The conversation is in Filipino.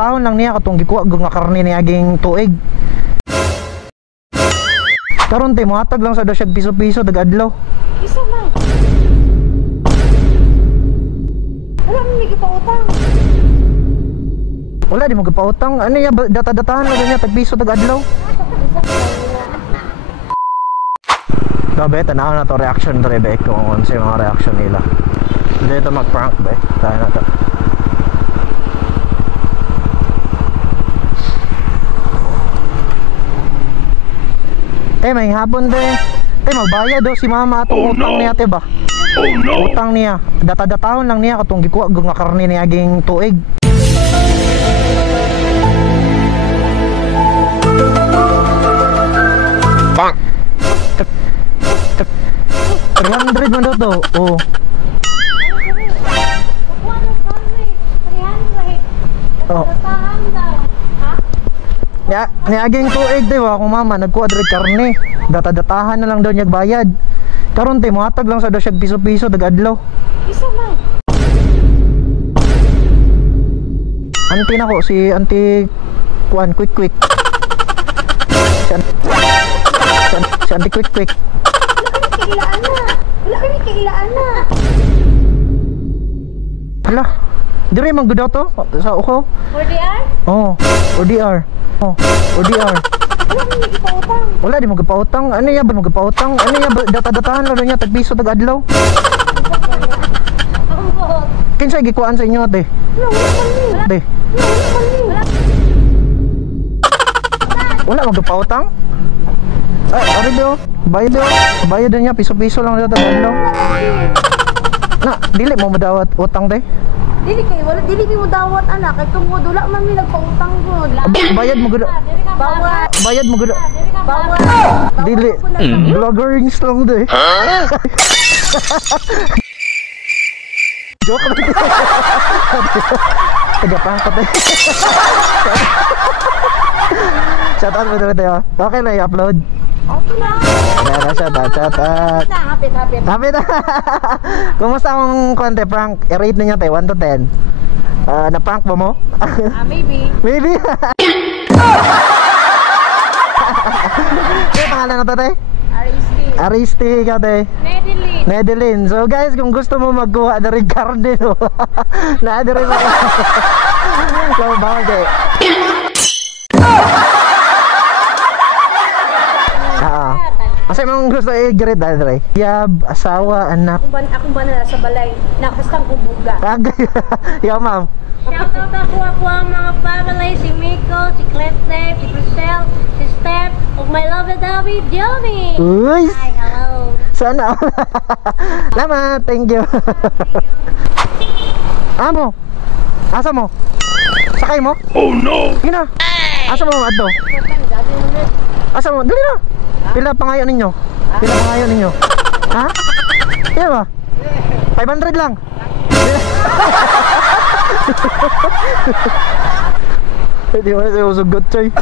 data-datahon lang niya katong gikuha nga karne niya aging tuig. Karon te mohatag lang sa daw siya piso-piso dag-adlaw. Isa man. Wala man may gipautang. Wala di mo gipautang. Ano ya data-datahan lang niya tag piso dag-adlaw. Gabi tanaw na to reaction dre be kung ano sa mga reaction nila. Hindi ito mag-prank be. Tayo na to. May hapon din. Magbayad daw si mama atong utang niya te ba? Oh no. Utang niya. Data-datahon lang niya katong gikuha nga karne niya aging tuig. Bang. 300 man daw to. Oh. Oh. Niaging tuig di ba kung mama nagkuha diri karne. Data-datahan na lang daw niya bayad. Karon te mohatag lang sa daw siya piso-piso dag-adlaw. Isa man. Auntie na ko si Auntie Kuan quick. Si Auntie quick. Wala kami kailaan na. Hala. Dire man gud to sa uko. ODR? Oh, ODR. Oh, ODR. Wala man may gipautang. Wala di mo gipautang. Ano ya ba mo gipautang? Ano ya data-datahan lang niya tag piso tag-adlaw. Akong buhok. Kinsay gikuan sa inyo te? Wala man ni. Te. Wala mo gipautang? Ay, ari do. Bayad niya piso-piso lang daw tag-adlaw. Na, dili mo madawat utang te? Dili mo dawat anak kay tungod wala man mi nagpautang gud. Bayad mo gud. Bawal. Bayad mo gud. Bawal. Dili. Vloggerings lang de. Joke lang. Tagapang ko te. Shout out mo tayo. Okay na i-upload. Okay na. Shout out. Hapit. Kumusta ang konti prank? I-rate ninyo tayo 1 to 10. Na-prank ba mo? Maybe. Maybe. Ano pangalan na to te? Aristi ka te. Nedeline. So guys, kung gusto mo magkuha na rin karne no. Na rin mo. So bawal kayo. Kasi mong gusto i-grade Andre? Yab, asawa, anak. Akong ba na sa balay? Nakastang kubuga. Agay. Ikaw ma'am. Shout out ako ang mga family, si Miko, si Clefte, si Priscel, si Steph, of my love David, Johnny. Uy! Hi, hello. Sana. Salamat, thank you. Amo. Asa mo? Sakay mo? Oh no. Gina. Asa mo adto? Asa mo? Dali na. Pila pangayo ninyo? Pila pangayo ninyo? Ha? Iya ba? 500 lang. Hindi mo na siya usugot, Choy.